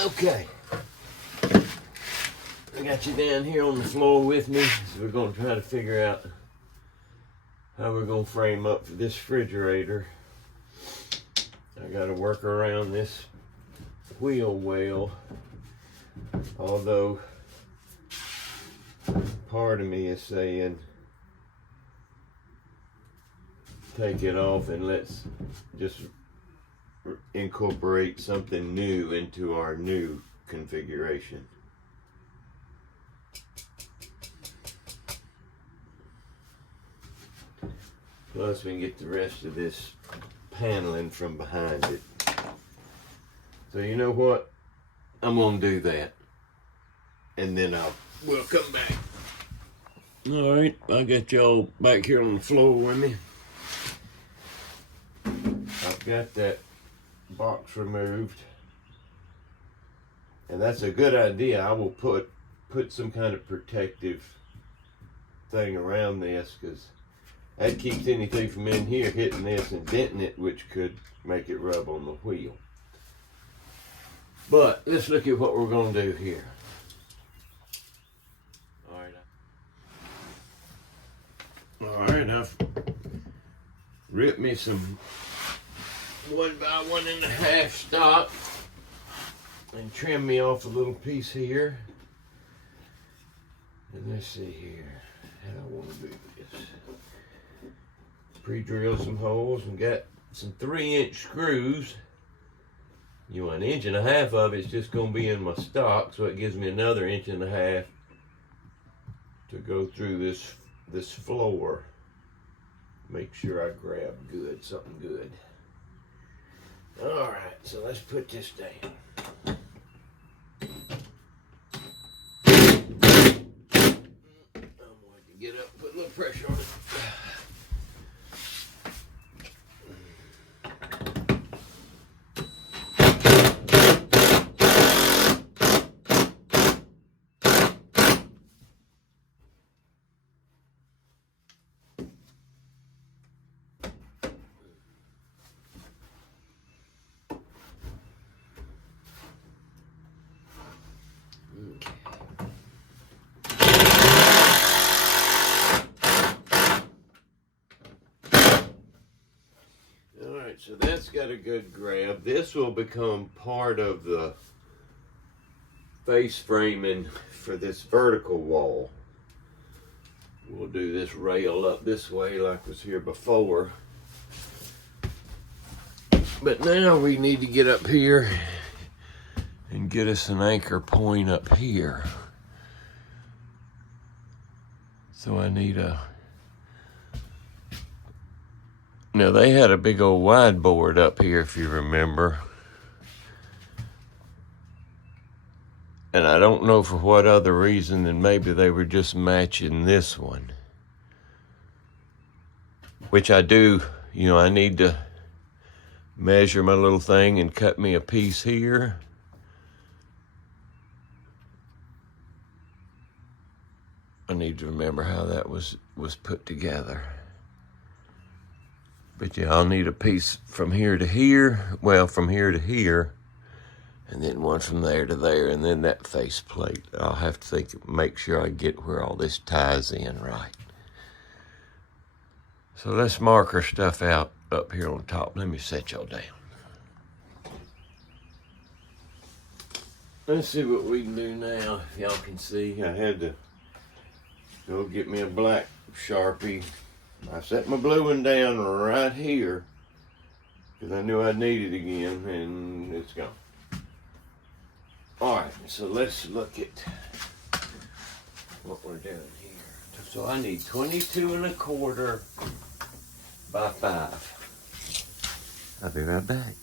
Okay. I got you down here on the floor with me, so we're going to try to figure out how we're going to frame up for this refrigerator. I got to work around this wheel well, although part of me is saying take it off and let's just incorporate something new into our new configuration. Plus we can get the rest of this paneling from behind it. So you know what? I'm gonna do that. And then we'll come back. Alright, I got y'all back here on the floor with me. I've got that box removed. And that's a good idea. I will put some kind of protective thing around this, because that keeps anything from in here hitting this and denting it, which could make it rub on the wheel. But let's look at what we're going to do here. Alright, I've ripped me some 1 by 1.5 stock and trimmed me off a little piece here. And let's see here how I want to do this. Pre-drilled some holes and got some 3-inch screws. You know, 1.5 inches of it's just going to be in my stock, so it gives me another 1.5 inches to go through this floor. Make sure I grab something good. All right, so let's put this down. I'm going to get up, put a little pressure on it. So that's got a good grab. This will become part of the face framing for this vertical wall. We'll do this rail up this way like was here before. But now we need to get up here and get us an anchor point up here. So I need now they had a big old wide board up here, if you remember. And I don't know for what other reason than maybe they were just matching this one. Which I do, you know, I need to measure my little thing and cut me a piece here. I need to remember how that was put together. But yeah, I'll need a piece from here to here, well, from here to here, and then one from there to there, and then that face plate. I'll have to make sure I get where all this ties in right. So let's mark our stuff out up here on top. Let me set y'all down. Let's see what we can do now, if y'all can see. I had to go get me a black Sharpie. I set my blue one down right here because I knew I'd need it again, and it's gone. All right, so let's look at what we're doing here. So I need 22.25 by 5. I'll be right back.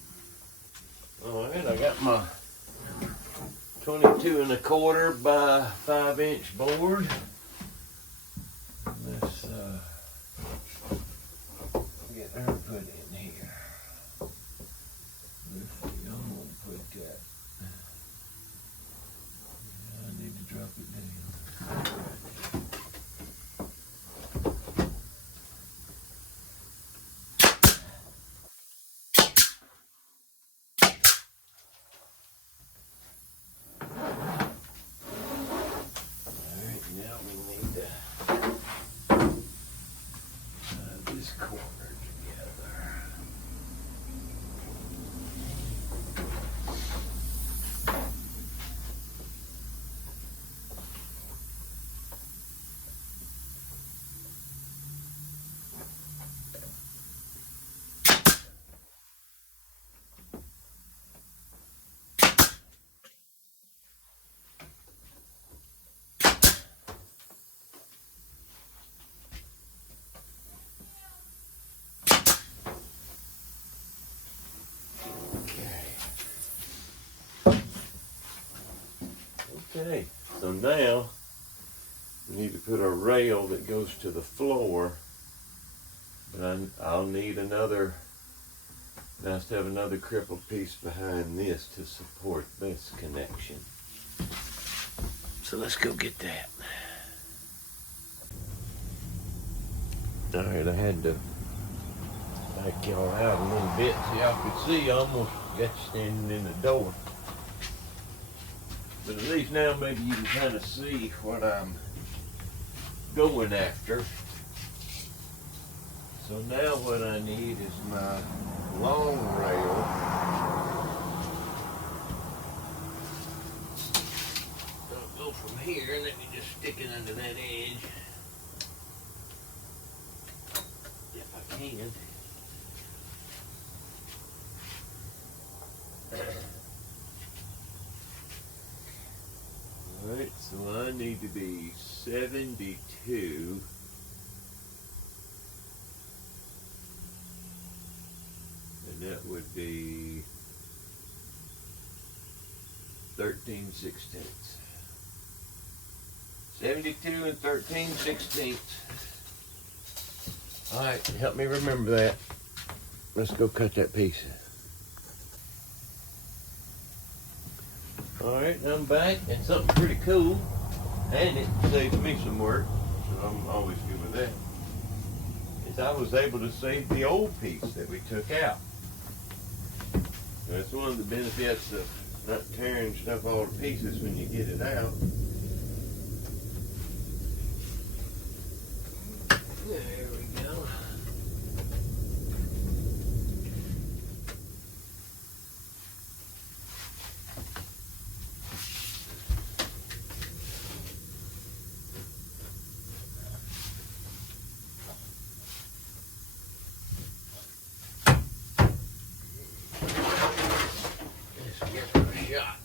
All right, I got my 22.25 by 5-inch board. Let's get her put in here. Let's see, I'm gonna put that. Yeah, I need to drop it down. Okay, so now we need to put a rail that goes to the floor, but I'll need nice to have another crippled piece behind this to support this connection. So let's go get that. All right, I had to back y'all out a little bit so y'all could see. I almost got you standing in the door. But at least now maybe you can kind of see what I'm going after. So now what I need is my long rail. I'll go from here and let me just stick it under that edge. If I can. Alright, so I need to be 72. And that would be 13/16. 72 and 13/16. Alright, help me remember that. Let's go cut that piece. Alright, I'm back, and something pretty cool, and it saves me some work, so I'm always good with that, is I was able to save the old piece that we took out. That's one of the benefits of not tearing stuff all to pieces when you get it out. There we go. Let's give it a shot.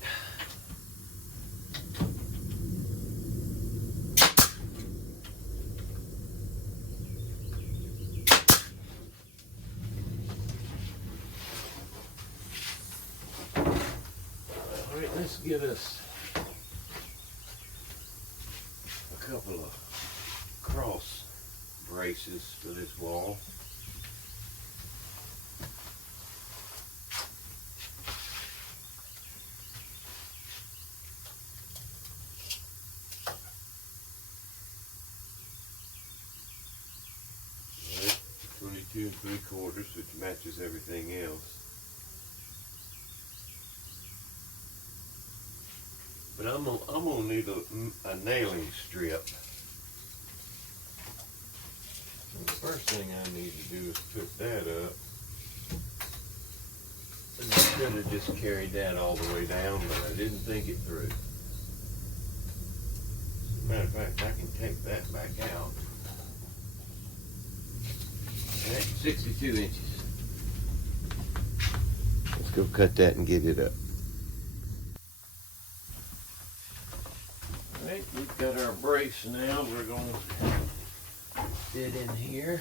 Alright, let's get us a couple of cross braces for this wall. Alright, 22 3/4, which matches everything else. But I'm gonna need a nailing strip. And the first thing I need to do is put that up. And I could have just carried that all the way down, but I didn't think it through. Matter of fact, I can take that back out. Alright, 62 inches. Let's go cut that and get it up. Alright, we've got our brace now. We're going to fit in here.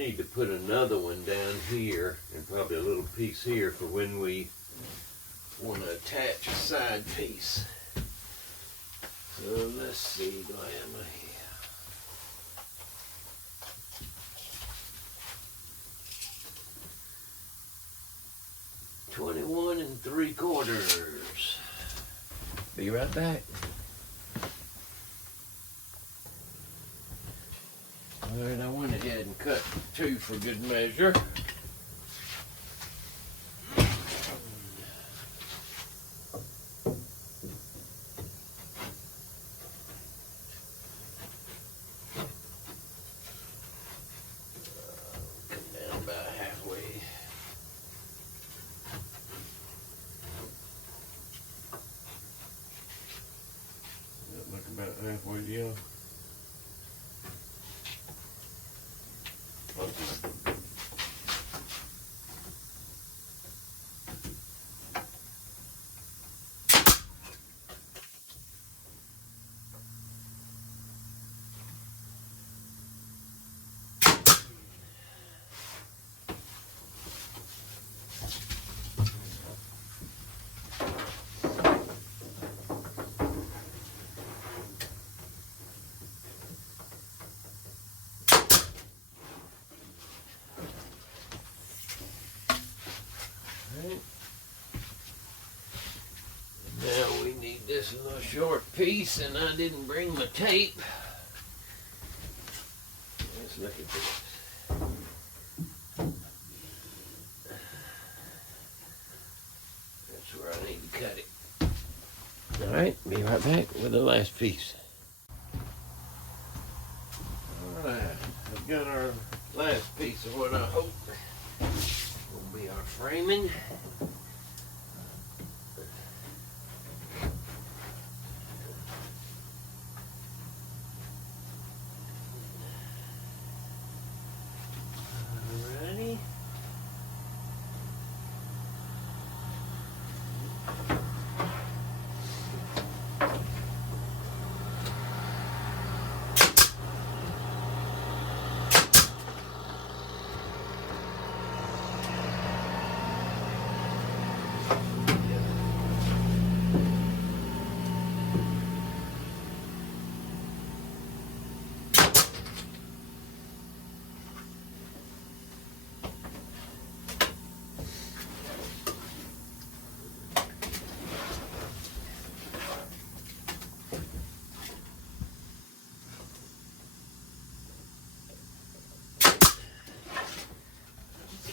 need to put another one down here and probably a little piece here for when we want to attach a side piece. So let's see, do I have my here? 21 3/4. Be right back. Alright, I went ahead and cut 2 for good measure. Come down about halfway. Look about halfway down. Now we need this little short piece, and I didn't bring my tape. Let's look at this. That's where I need to cut it. Alright, be right back with the last piece. Alright, I've got our last piece of what I hope will be our framing.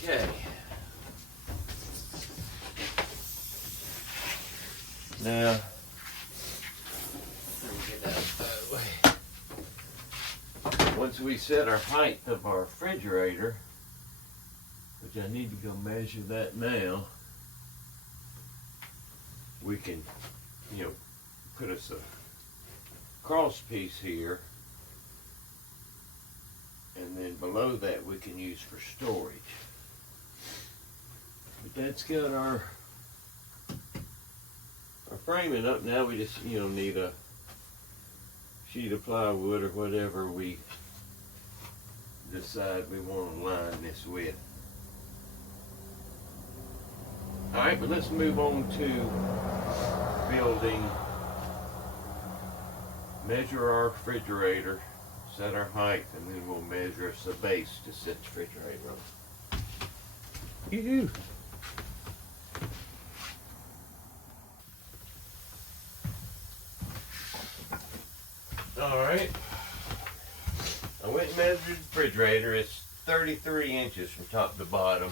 Okay. Now, let me get out of the way. Once we set our height of our refrigerator, which I need to go measure that now, we can, put us a cross piece here, and then below that we can use for storage. But that's got our framing up. Now we just need a sheet of plywood or whatever we decide we want to line this with. Alright, but let's move on to building. Measure our refrigerator, set our height, and then we'll measure us a base to set the refrigerator on. Yoo-hoo! Alright, I went and measured the refrigerator. It's 33 inches from top to bottom.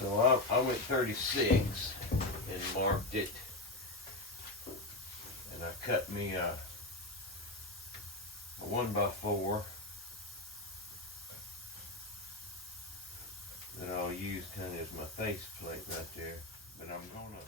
So I went 36 and marked it. And I cut me a 1x4 that I'll use kind of as my face plate right there. But I'm gonna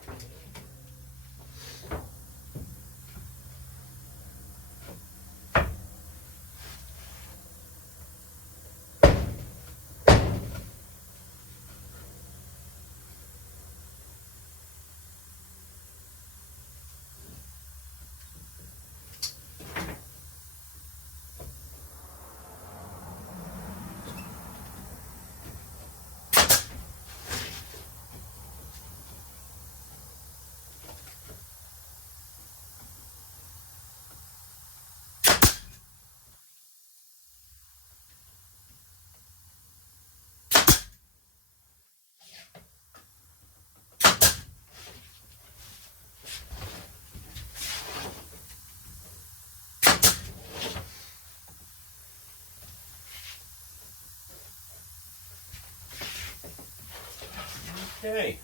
Okay.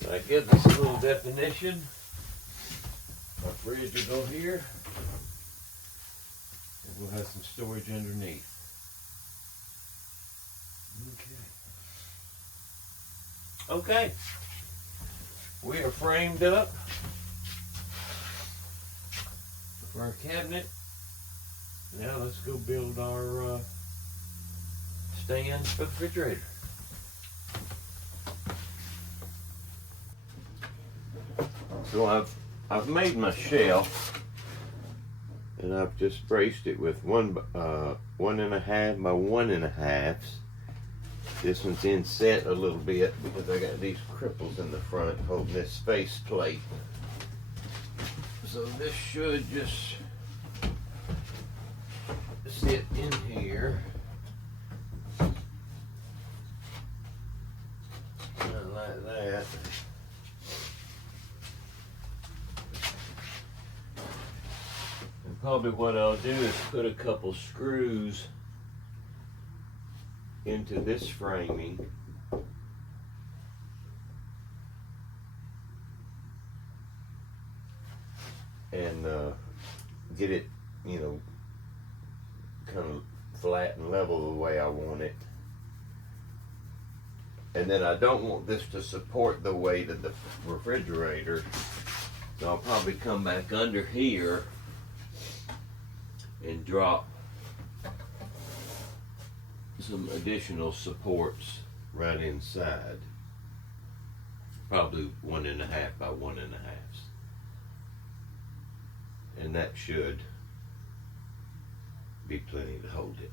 So I give this a little definition. My fridge will go here. And we'll have some storage underneath. Okay. We are framed up for our cabinet. Now let's go build our stand for the refrigerator. So I've made my shelf, and I've just braced it with 1.5 by 1.5. This one's inset a little bit because I got these cripples in the front holding this face plate. So this should just sit in here. Like that. And probably what I'll do is put a couple screws into this framing and get it, kind of flat and level the way I want it. And then I don't want this to support the weight of the refrigerator, so I'll probably come back under here and drop some additional supports right inside. Probably 1.5 by 1.5. And that should be plenty to hold it.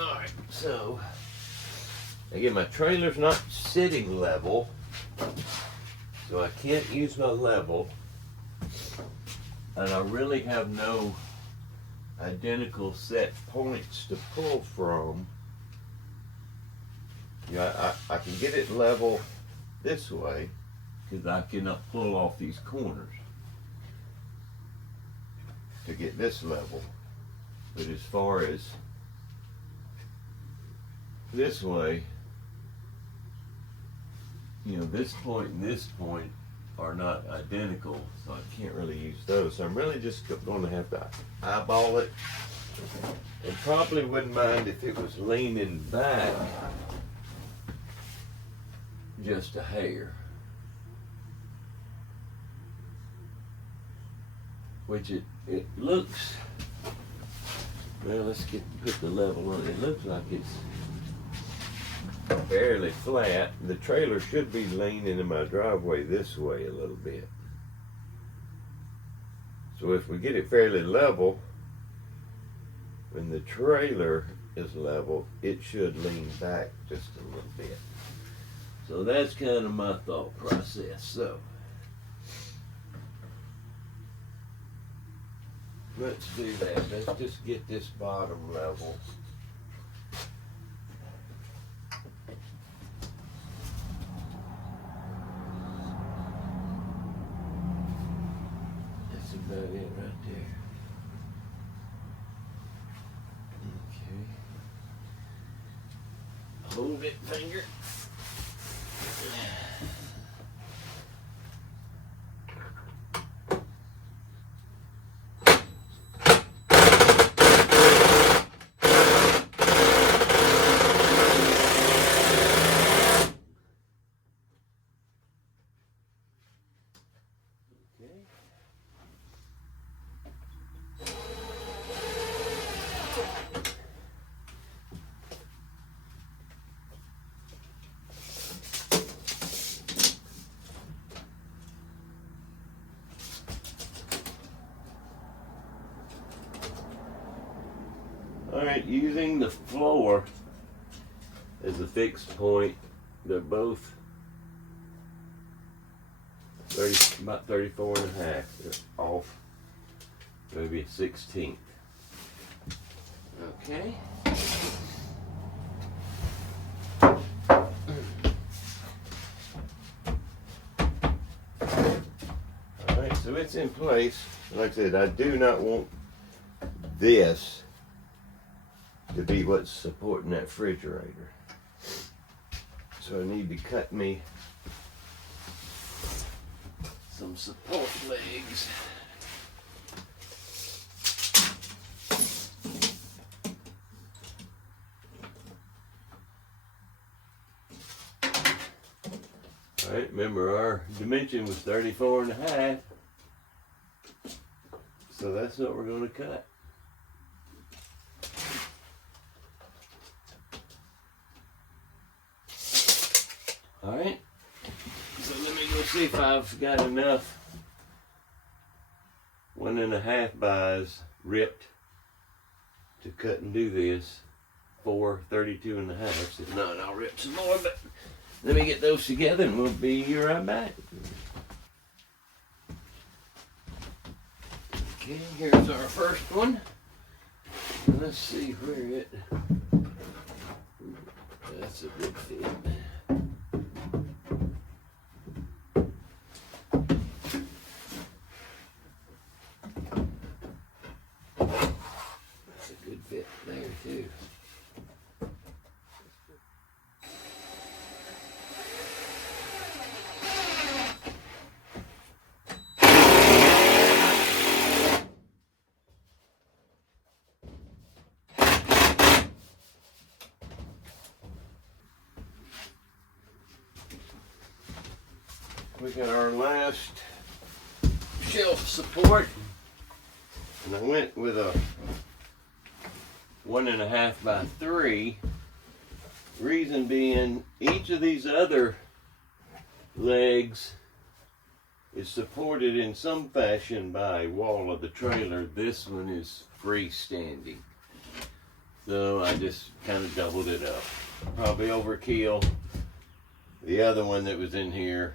Alright, so again, my trailer's not sitting level, so I can't use my level, and I really have no identical set points to pull from. I can get it level this way because I cannot pull off these corners to get this level, but as far as this way, this point and this point are not identical, so I can't really use those. So I'm really just going to have to eyeball it, and probably wouldn't mind if it was leaning back just a hair, which it looks, well, let's put the level on it. It looks like it's fairly flat. The trailer should be leaning in my driveway this way a little bit. So if we get it fairly level, when the trailer is level, it should lean back just a little bit. So that's kind of my thought process. So let's do that. Let's just get this bottom level. That's about it right there. Okay. Hold it, finger. Alright, using the floor as a fixed point, they're both about 34.5. They're off maybe a 16th. Okay. Alright, so it's in place. Like I said, I do not want this to be what's supporting that refrigerator. So I need to cut me some support legs. All right, remember our dimension was 34.5. So that's what we're going to cut. All right, so let me go see if I've got enough 1.5 buys ripped to cut and do this for 32.5. If not, I'll rip some more, but let me get those together and we'll be right back. Okay, here's our first one. Let's see where it, that's a good fit. That's a good fit there too. We got our last shelf support, and I went with a 1.5 by 3. Reason being, each of these other legs is supported in some fashion by a wall of the trailer. This one is freestanding, so I just kind of doubled it up. Probably overkill. The other one that was in here,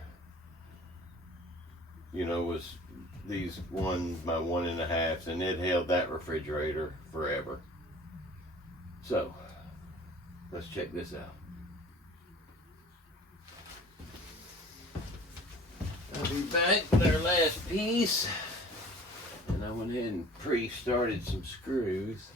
you know, was these 1 by 1.5s, and it held that refrigerator forever. So let's check this out. I'll be back with our last piece, and I went ahead and pre-started some screws.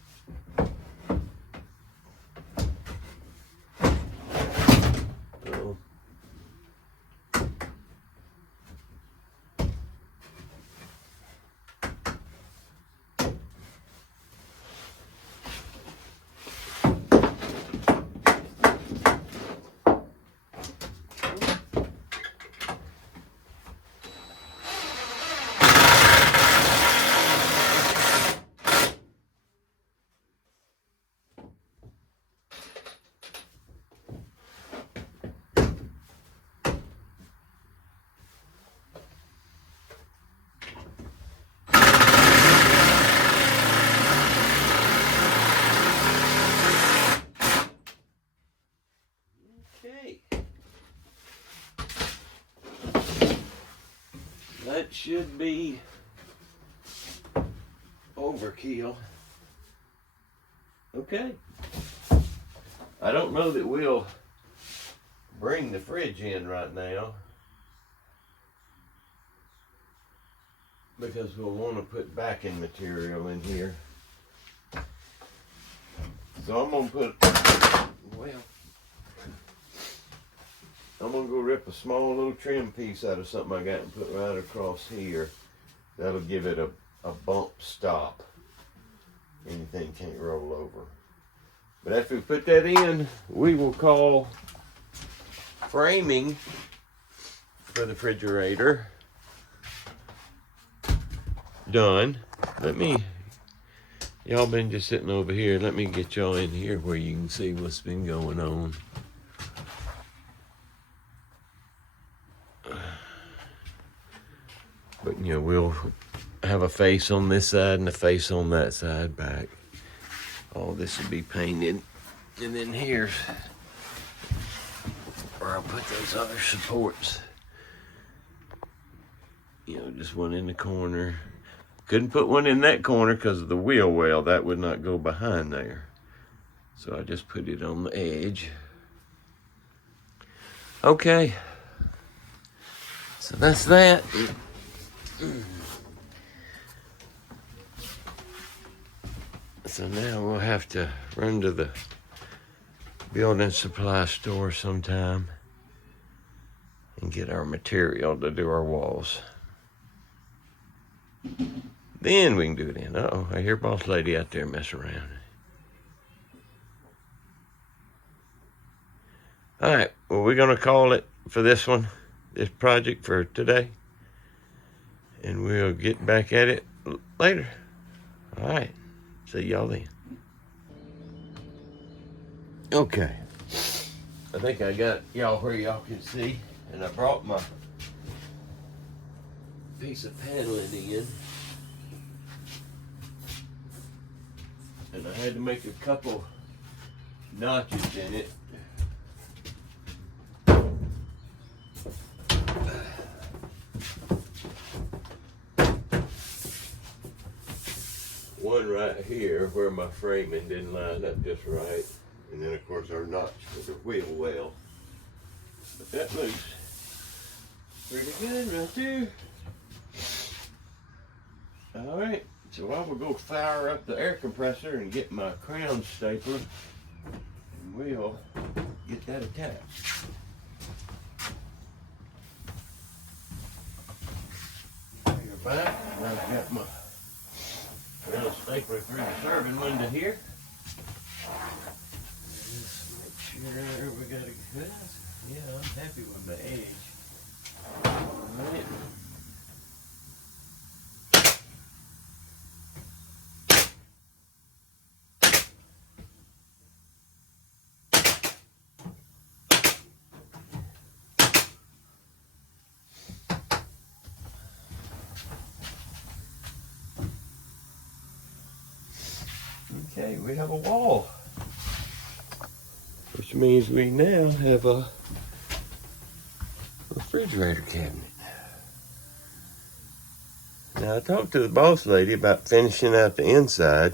So that should be overkill. Okay. I don't know that we'll bring the fridge in right now, because we'll want to put backing material in here. So I'm going to put, well, I'm going to go rip a small little trim piece out of something I got and put right across here. That'll give it a bump stop. Anything can't roll over. But after we put that in, we will call framing for the refrigerator done. Y'all been just sitting over here. Let me get y'all in here where you can see what's been going on. But you know, we'll have a face on this side and a face on that side back. All this will be painted. And then here's where I'll put those other supports. You know, just one in the corner. Couldn't put one in that corner because of the wheel well. That would not go behind there. So I just put it on the edge. Okay. So that's that. So now we'll have to run to the building supply store sometime and get our material to do our walls. Then we can do it in. Uh-oh, I hear boss lady out there mess around. All right, well, we're going to call it for this one, this project for today. And we'll get back at it later. All right, see y'all then. Okay, I think I got y'all where y'all can see. And I brought my piece of paneling in. And I had to make a couple notches in it. One right here where my framing didn't line up just right. And then of course our notch for the wheel well. But that looks pretty good right there. All right, so I will go fire up the air compressor and get my crown stapler, and we'll get that attached. You're back, and I've got my crown stapler through the serving window here. Just make sure we got a good. Yeah, I'm happy with my edge. All right. Okay, we have a wall, which means we now have a refrigerator cabinet. Now, I talked to the boss lady about finishing out the inside,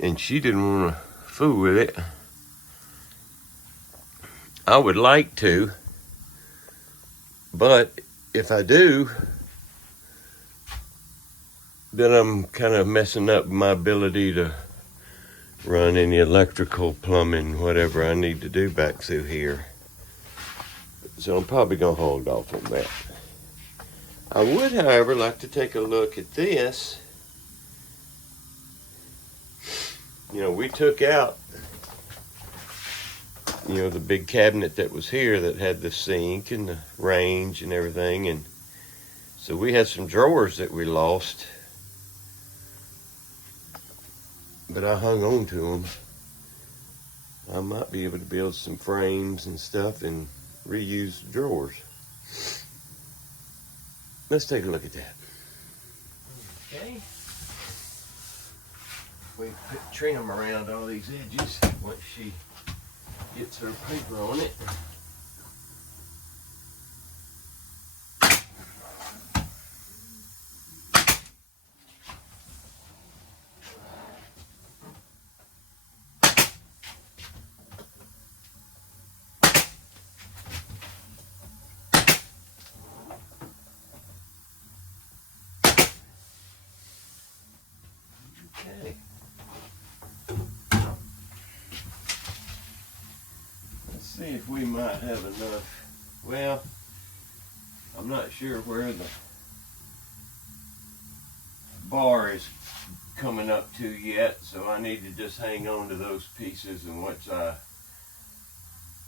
and she didn't want to fool with it. I would like to, but if I do, then I'm kind of messing up my ability to run any electrical, plumbing, whatever I need to do back through here. So I'm probably going to hold off on that. I would, however, like to take a look at this. You know, we took out, the big cabinet that was here that had the sink and the range and everything. And so we had some drawers that we lost. But I hung on to them. I might be able to build some frames and stuff and reuse the drawers. Let's take a look at that. Okay. We put trim around all these edges once she gets her paper on it. Okay. Let's see if we might have enough. Well, I'm not sure where the bar is coming up to yet, so I need to just hang on to those pieces, and once I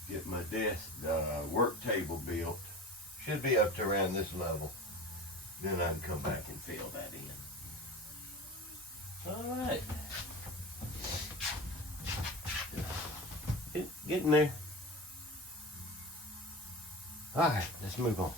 get my desk work table built, should be up to around this level, then I can come back and fill that in. All right. Getting there. All right, let's move on.